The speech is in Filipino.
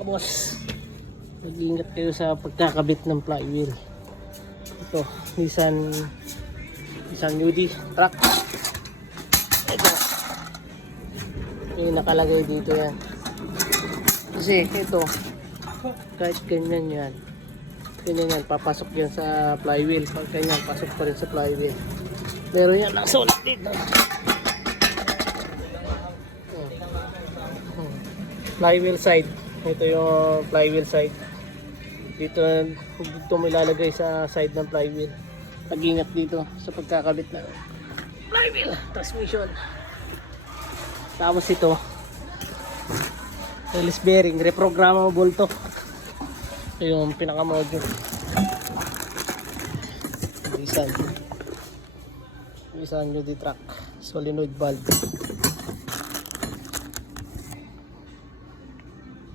mga boss. Mag-iingat kayo sa pagkakabit ng flywheel. Ito, Nissan UD truck. Ito. Yung nakalagay dito yan. Kasi ito, kahit ganyan yan. Ganyan yan, papasok yan sa flywheel. Pag ganyan, pasok pa rin sa flywheel. Pero yan, nasulat dito. Flywheel side. Ito yung flywheel side. Dito may lalagay sa side ng flywheel. Pag-ingat dito sa pagkakabit ng flywheel transmission. Tapos ito, release bearing, reprogrammable to. Ito yung pinaka-module. Nissan UD truck, solenoid valve.